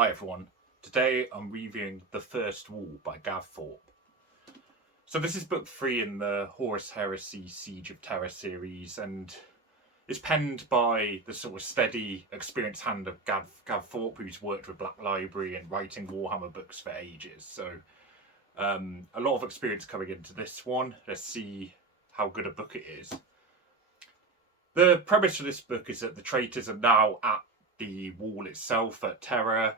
Hi everyone, today I'm reviewing The First Wall by Thorpe. So this is book 3 in the Horus Heresy Siege of Terra series, and it's penned by the sort of steady, experienced hand of Gav Thorpe, who's worked with Black Library and writing Warhammer books for ages. So a lot of experience coming into this one. Let's see how good a book it is. The premise for this book is that the traitors are now at the wall itself at Terra.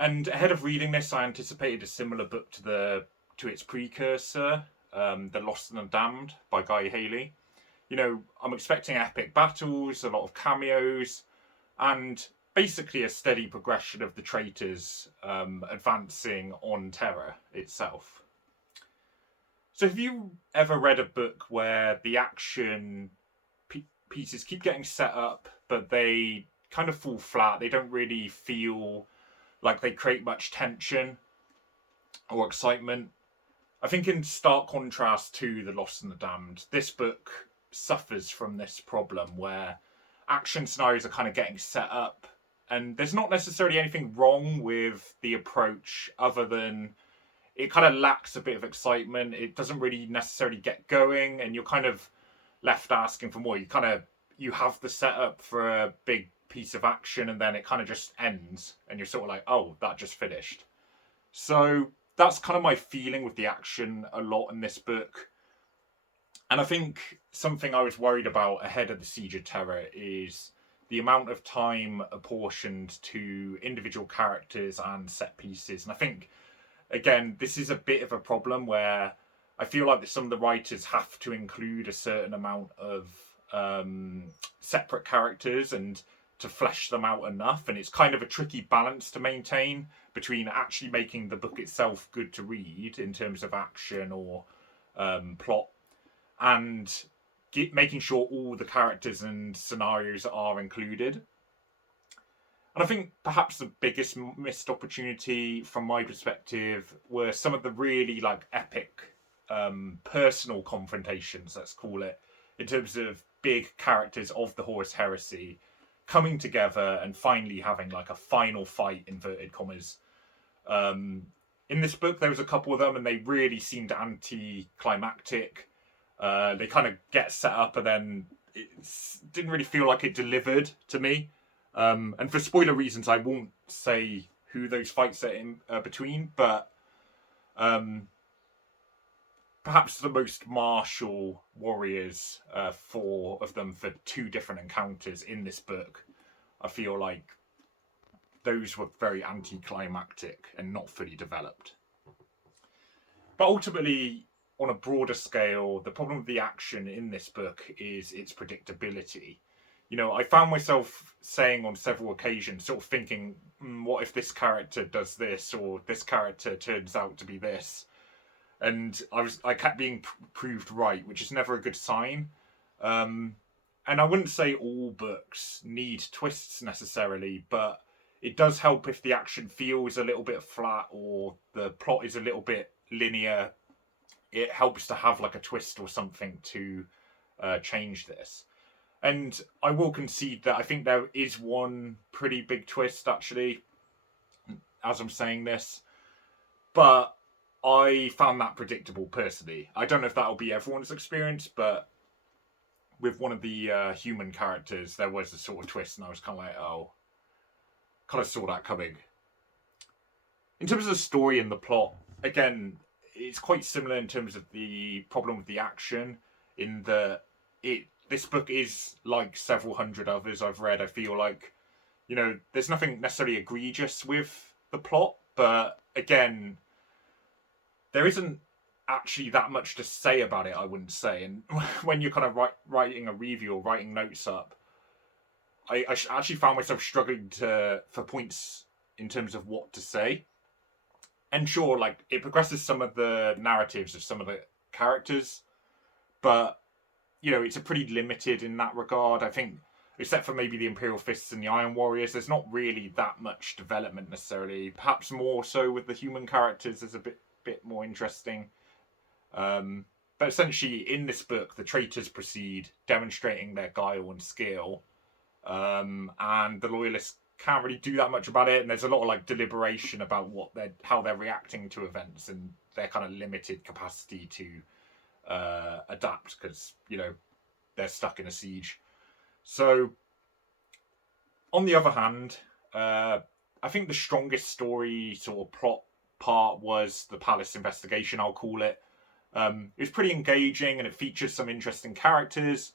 And ahead of reading this, I anticipated a similar book to its precursor, The Lost and the Damned by Guy Haley. You know, I'm expecting epic battles, a lot of cameos, and basically a steady progression of the traitors advancing on Terra itself. So have you ever read a book where the action pieces keep getting set up, but they kind of fall flat? They don't really feel like they create much tension or excitement. I think in stark contrast to The Lost and the Damned, this book suffers from this problem where action scenarios are kind of getting set up, and there's not necessarily anything wrong with the approach other than it kind of lacks a bit of excitement. It doesn't really necessarily get going, and you're kind of left asking for more. You have the setup for a big piece of action, and then it kind of just ends, and you're sort of like, oh, that just finished. So that's kind of my feeling with the action a lot in this book. And I think something I was worried about ahead of the Siege of Terra is the amount of time apportioned to individual characters and set pieces. And I think, again, this is a bit of a problem where I feel like that some of the writers have to include a certain amount of separate characters and to flesh them out enough, and it's kind of a tricky balance to maintain between actually making the book itself good to read in terms of action or plot, and making sure all the characters and scenarios are included. And I think perhaps the biggest missed opportunity from my perspective were some of the really epic personal confrontations, let's call it, in terms of big characters of the Horus Heresy coming together and finally having a final fight, inverted commas. In this book, there was a couple of them, and they really seemed anticlimactic. They kind of get set up, and then it didn't really feel like it delivered to me. And for spoiler reasons, I won't say who those fights are in between, but perhaps the most martial warriors, 4 of them for 2 different encounters in this book, I feel like those were very anticlimactic and not fully developed. But ultimately, on a broader scale, the problem with the action in this book is its predictability. You know, I found myself saying on several occasions, sort of thinking, what if this character does this, or this character turns out to be this? And I kept being proved right, which is never a good sign. And I wouldn't say all books need twists necessarily, but it does help if the action feels a little bit flat or the plot is a little bit linear. It helps to have a twist or something to change this. And I will concede that I think there is one pretty big twist, actually, as I'm saying this. But I found that predictable, personally. I don't know if that'll be everyone's experience, but with one of the human characters, there was a sort of twist, and I was kind of like, oh, kind of saw that coming. In terms of the story and the plot, again, it's quite similar in terms of the problem with the action, in that this book is like several hundred others I've read. I feel like, there's nothing necessarily egregious with the plot, but again, there isn't actually that much to say about it, I wouldn't say. And when you're kind of writing a review or writing notes up, I actually found myself struggling for points in terms of what to say. And sure, it progresses some of the narratives of some of the characters, but, it's a pretty limited in that regard. I think, except for maybe the Imperial Fists and the Iron Warriors, there's not really that much development necessarily. Perhaps more so with the human characters is a bit more interesting. But essentially, in this book, the traitors proceed, demonstrating their guile and skill, and the loyalists can't really do that much about it, and there's a lot of like deliberation about how they're reacting to events and their kind of limited capacity to adapt because they're stuck in a siege. So, on the other hand, I think the strongest story sort of plot part was the palace investigation, I'll call it. It was pretty engaging and it features some interesting characters.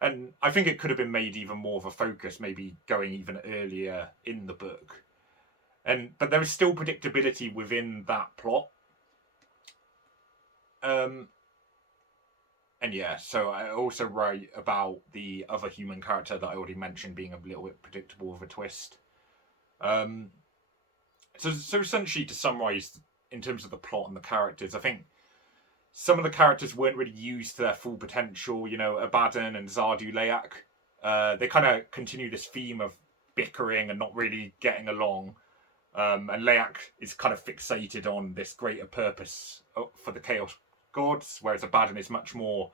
And I think it could have been made even more of a focus, maybe going even earlier in the book. But there was still predictability within that plot. And yeah, so I also write about the other human character that I already mentioned being a little bit predictable with a twist. So essentially, to summarise, in terms of the plot and the characters, I think some of the characters weren't really used to their full potential. Abaddon and Zardu Layak. They kind of continue this theme of bickering and not really getting along. And Layak is kind of fixated on this greater purpose for the Chaos Gods, whereas Abaddon is much more,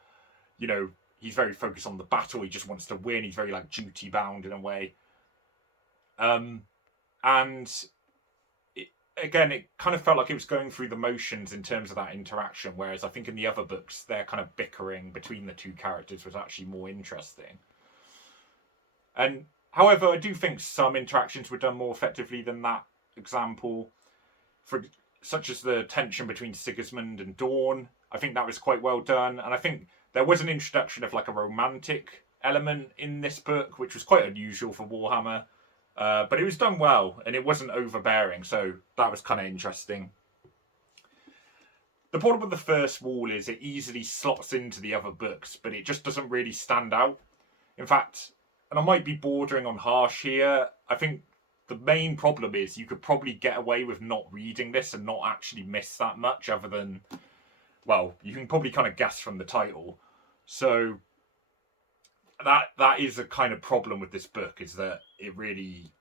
he's very focused on the battle. He just wants to win. He's very like duty bound in a way. And again, it kind of felt like it was going through the motions in terms of that interaction, whereas I think in the other books, their kind of bickering between the two characters was actually more interesting. And however, I do think some interactions were done more effectively than that example, such as the tension between Sigismund and Dorn. I think that was quite well done, and I think there was an introduction of like a romantic element in this book, which was quite unusual for Warhammer. But it was done well, and it wasn't overbearing, so that was kind of interesting. The problem with the first wall is it easily slots into the other books, but it just doesn't really stand out. In fact, and I might be bordering on harsh here, I think the main problem is you could probably get away with not reading this and not actually miss that much, other than, well, you can probably kind of guess from the title. So that is a kind of problem with this book, is that it really,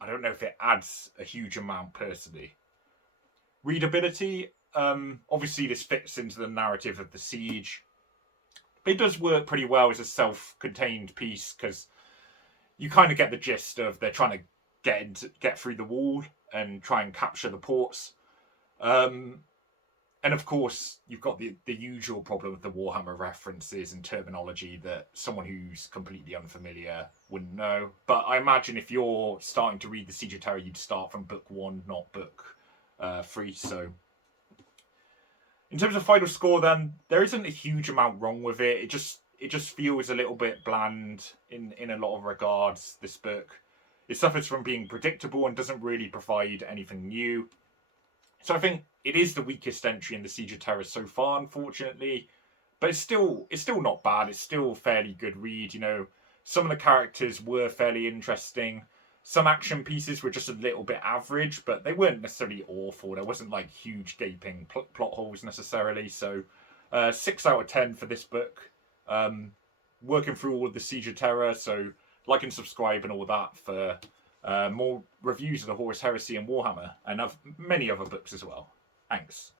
I don't know if it adds a huge amount personally. Readability, obviously this fits into the narrative of the siege. It does work pretty well as a self-contained piece, because you kind of get the gist of they're trying to get through the wall and try and capture the ports. And of course, you've got the usual problem with the Warhammer references and terminology that someone who's completely unfamiliar wouldn't know. But I imagine if you're starting to read the Siege of Terra, you'd start from book 1, not book 3. So, in terms of final score, then there isn't a huge amount wrong with it. It just feels a little bit bland in a lot of regards. This book, it suffers from being predictable and doesn't really provide anything new. So I think it is the weakest entry in the Siege of Terra so far, unfortunately. But it's still not bad. It's still a fairly good read. Some of the characters were fairly interesting. Some action pieces were just a little bit average, but they weren't necessarily awful. There wasn't like huge gaping plot holes necessarily. So 6 out of 10 for this book. Working through all of the Siege of Terra. So like and subscribe and all that for more reviews of the Horus Heresy and Warhammer, and of many other books as well. Thanks.